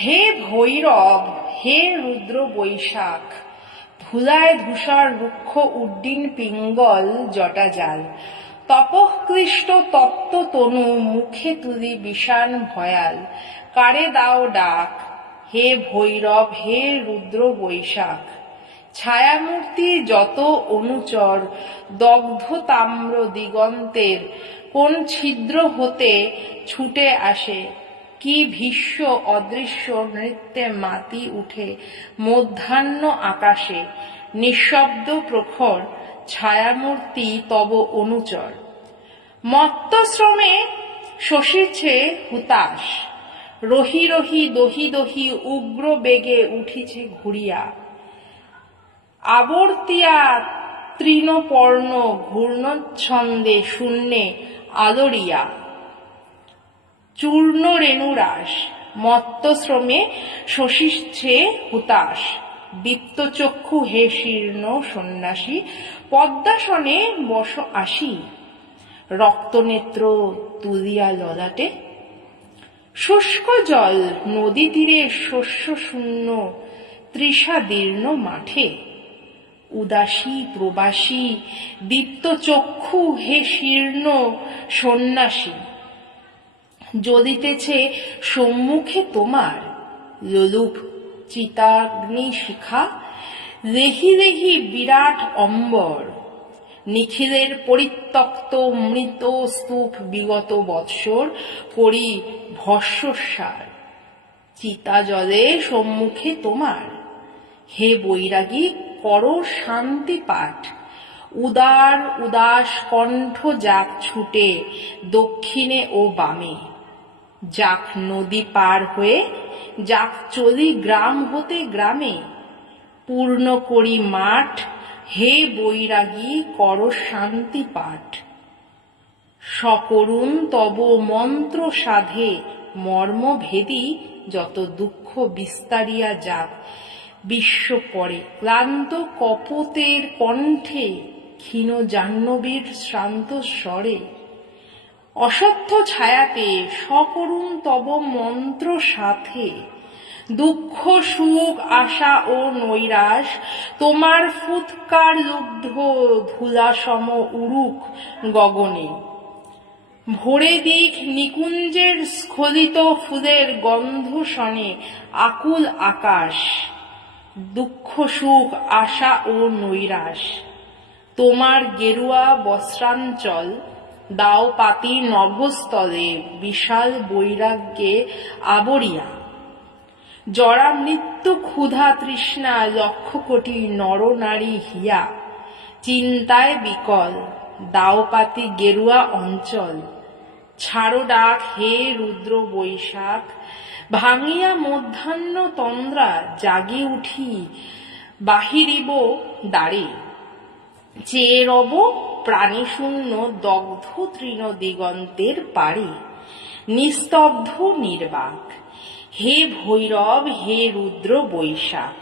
হে ভৈরব, হে রুদ্র বৈশাখ, ধুলায় ধূসর রুক্ষ উড্ডিন পিঙ্গল জটাজাল, তপঃক্লিষ্ট তপ্ত তনু মুখে তুলি বিষাণ ভয়াল, কারে দাও ডাক, হে ভৈরব, হে রুদ্র বৈশাখ। ছায়ামূর্তি যত অনুচর দগ্ধ তাম্র দিগন্তের কোন ছিদ্র হতে ছুটে আসে, কি ভীষ্ম অদৃশ্য নৃত্যে মাতি উঠে মধ্যাহ্ন আকাশে, নিঃশব্দ প্রখর ছায়ামূর্তি তব অনুচর। মত্তশ্রমে শশীছে হুতাশ, রহি রহি দহি দহি উগ্র বেগে উঠিছে ঘুরিয়া, আবর্তিয়া তৃণপর্ণ ঘূর্ণচ্ছন্দে শূন্যে আলোড়িয়া। চূর্ণ রেণুরাস মত্তশ্রমে শশীছে হুতাশ, দীপ্তচক্ষু হে শীর্ণ সন্ন্যাসী, পদ্মাসনে বস আসি, রক্তনেত্র তুলিয়া ললাটে। শুষ্ক জল নদী তীরে শস্য শূন্য তৃষাদীর্ণ মাঠে, উদাসী প্রবাসী দীপ্তচক্ষু হে শীর্ণ সন্ন্যাসী, জ্বলিতেছে সম্মুখে তোমার লোলুপ চিতাগ্নি শিখা, লেহি লেহি বিরাট অম্বর, নিখিলের পরিত্যক্ত মৃত স্তূপ বিগত বৎসর করি ভস্মসার, চিতা জলে সম্মুখে তোমার। হে বৈরাগী, করো শান্তি পাঠ, উদার উদাস কণ্ঠ যাক ছুটে দক্ষিণে ও বামে, যাক নদী পার হয়ে, যাক চলি গ্রাম হতে গ্রামে, পূর্ণ করি মাঠ। হে বৈরাগী, করো শান্তি পাঠ। সকরুণ তব মন্ত্র সাধে মর্মভেদী যত দুঃখ বিস্তারিয়া যাক বিশ্ব পরে, ক্লান্ত কপোতের কণ্ঠে ক্ষীণ জাহ্নবীর শ্রান্ত স্বরে, অসত্য ছায়াতে সকরুণ তব মন্ত্র সাথে, দুঃখ সুখ আশা ও নৈরাশ তোমার ফুৎকার লুব্ধ ধূলাসম উড়ুক গগনে। ভোরে দিক নিকুঞ্জের স্খলিত ফুলের গন্ধ শনে আকুল আকাশ, দুঃখ সুখ আশা ও নৈরাশ তোমার গেরুয়া বস্ত্রাঞ্চল, দাও পাতি নভস্থলে বিশাল বৈরাগ্যে আবরিয়া। জরা মৃত্যু ক্ষুধা তৃষ্ণা লক্ষ কোটি নর নারী হিয়া, চিন্তায় বিকল দাও পাতি গেরুয়া অঞ্চল। ছাড়ো ডাক হে রুদ্র বৈশাখ, ভাঙিয়া মধ্যাহ্ন তন্দ্রা জাগি উঠি বাহিরিব দ্বারে, চেয়ে রব প্রাণীশূন্য দগ্ধ তৃণ দিগন্তের পারে, নিস্তব্ধ নির্বাক। হে ভৈরব, হে রুদ্র বৈশাখ।